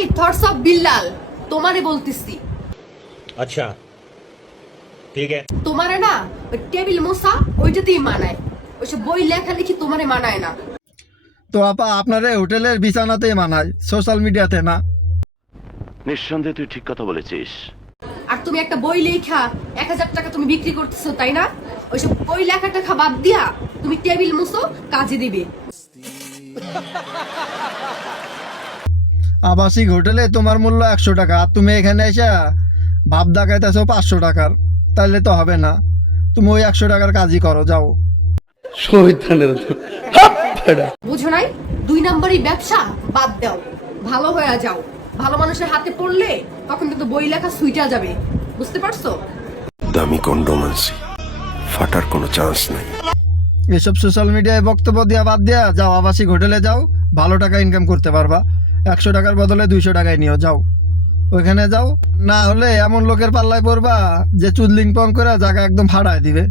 এই thoughts of Billal তোমারে বলতেছি। अच्छा ठीक है। তোমারে না ওই টেবিল মোছা ওইটাতেই মানায়, ওইসব বই লেখালেখি তোমারে মানায় না। তো আপা আপনার এই হোটেলের বিছানাতেই মানায়, সোশ্যাল মিডিয়াতে না। নিঃসন্দেহে তুই ঠিক কথা বলেছিস। আর তুমি একটা বই লেখা 1000 টাকা তুমি বিক্রি করতেছো, তাই না? ওইসব বই লেখা টাকা বাদ দিয়া তুমি টেবিল মুছো, কাজে দিবে। আবাসিক হোটেলে তোমার মূল্য 100 টাকা, আর তুমি এখানে এসে ভাব দেখাইতেছো 500 টাকার, তাহলে তো হবে না। তুমি ওই 100 টাকার কাজই করো, যাও। বুঝো নাই? 2 নম্বরই ব্যবসা বাদ দাও, ভালো হয়ে যাও। ভালো মানুষের হাতে পড়লে তখন কিন্তু বই লেখা সুইটা যাবে, বুঝতে পারছো? দামি কন্ডোম আনছি, ফাটার কোনো চান্স নাই। এসব সোশ্যাল মিডিয়ায় বক্তব্য দেওয়া বাদ দেওয়া, যাও আবাসিক হোটেলে যাও, ভালো টাকা ইনকাম করতে পারবা। 100 টাকার বদলে 200 টাকায় নিও, যাও ওইখানে যাও। না হলে এমন লোকের পাল্লায় পড়বা যে চুদলিং পং করে জায়গা একদম ফাড়ায় দিবে।